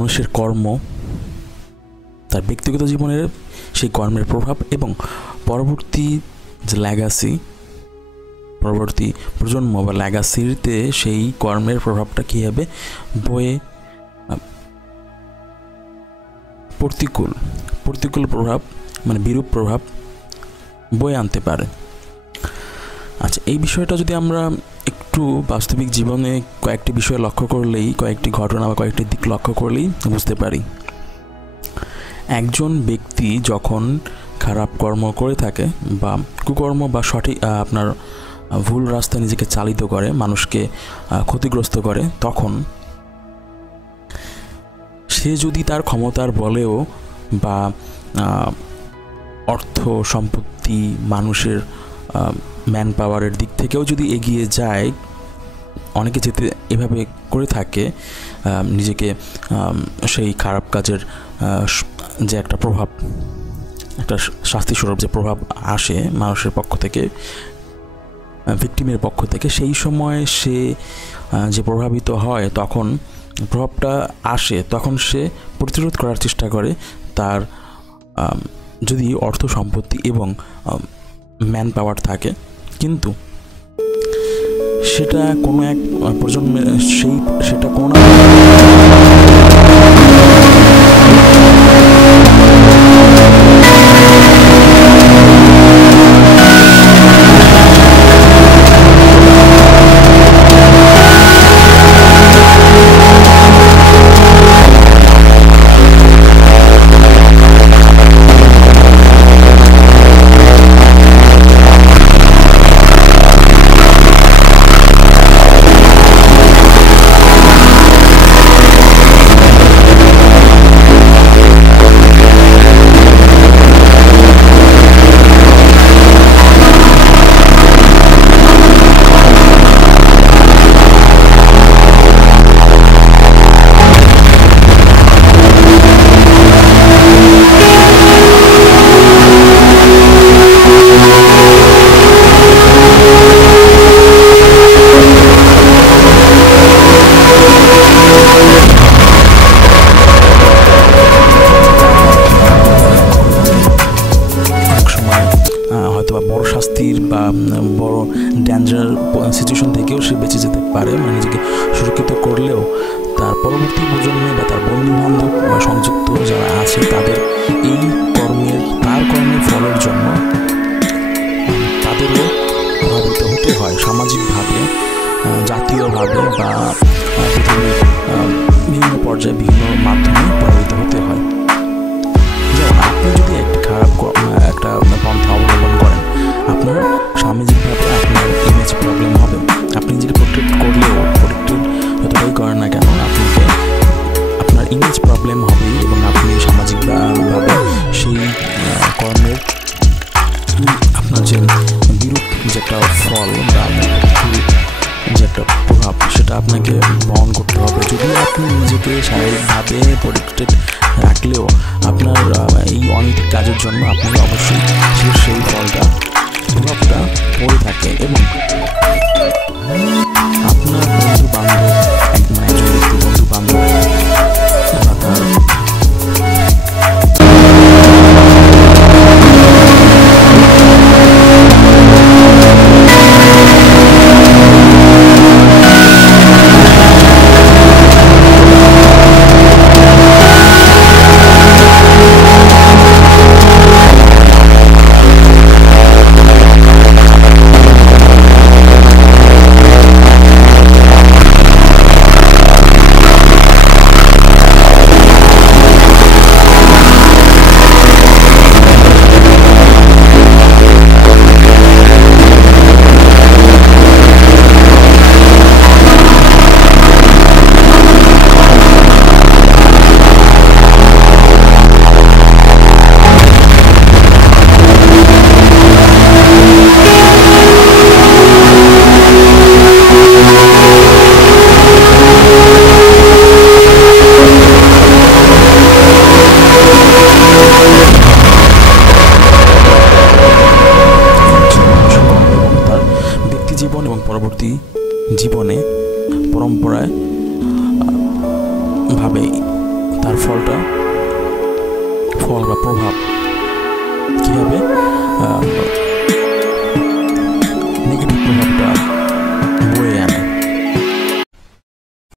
মানুষের কর্ম, তার ব্যক্তিগত জীবনের সেই কর্মের প্রভাব এবং পরবর্তী যে ল্যাগাসি, পরবর্তী প্রজন্ম বা ল্যাগাসিতে সেই কর্মের প্রভাবটা কী হবে, বয়ে প্রতিকূল প্রভাব, মানে বিরূপ প্রভাব বয়ে আনতে পারে। আচ্ছা, এই বিষয়টা যদি আমরা একটু বাস্তবিক জীবনে কয়েকটি বিষয় লক্ষ্য করলেই, কয়েকটি ঘটনা বা কয়েকটি দিক লক্ষ্য করলেই বুঝতে পারি। একজন ব্যক্তি যখন খারাপ কর্ম করে থাকে বা কুকর্ম বা সঠিক আপনার ভুল রাস্তায় নিজেকে চালিত করে, মানুষকে ক্ষতিগ্রস্ত করে, তখন সে যদি তার ক্ষমতার বলেও বা অর্থ সম্পত্তি, মানুষের ম্যান পাওয়ারের দিক থেকেও যদি এগিয়ে যায়, অনেকে যেতে এভাবে করে থাকে, নিজেকে সেই খারাপ কাজের যে একটা প্রভাব, একটা শাস্তিস্বরূপ যে প্রভাব আসে মানুষের পক্ষ থেকে, ভিকটিমের পক্ষ থেকে, সেই সময় সে যে প্রভাবিত হয়, তখন প্রভাবটা আসে, তখন সে প্রতিরোধ করার চেষ্টা করে। তার যদি অর্থ সম্পত্তি এবং ম্যান পাওয়ার থাকে, কিন্তু সেটা কোনো এক প্রজন্মে সেটা কোনো বা বড় ডেঞ্জার সিচুয়েশন থেকেও সে বেঁচে যেতে পারে, মানে নিজেকে সুরক্ষিত করলেও তার পরবর্তী প্রজন্মে বা তার বন্ধু বান্ধব বা সংযুক্ত যারা আছে, তাদের এই তার কর্মের ফলের জন্য তাদেরও প্রভাবিত হতে হয় সামাজিকভাবে, জাতীয়ভাবে বা পৃথিবীর বিভিন্ন পর্যায়ে বিভিন্ন মাধ্যমে প্রভাবিত হতে হয়। যেমন আপনি যদি একটা পন্থা অবলম্বন করেন, আপনার সামাজিকভাবে আপনার ইমেজ প্রবলেম হবে। আপনি নিজেকে প্রোটেক্ট করলেও, প্রোটেক্টেড যতটাই করেন না কেন, আপনার ইমেজ প্রবলেম হবে এবং আপনি সামাজিকভাবে সেই কর্মের আপনার যে বিরূপ যে একটা ফল বা যে একটা প্রভাব, সেটা আপনাকে বহন করতে হবে। যদিও আপনি নিজেকে শারীরিকভাবে প্রোটেক্টেড রাখলেও আপনার এই অনৈতিক কাজের জন্য আপনাকে অবশ্যই সেই ফলটা, প্রভাবটা পড়ে থাকে। এবং আপনার বন্ধু বান্ধব, একজন ব্যক্তি বন্ধু বান্ধব বা তার পরবর্তী জীবনে পরম্পরায় ভাবে তার ফল বা প্রভাব কীভাবে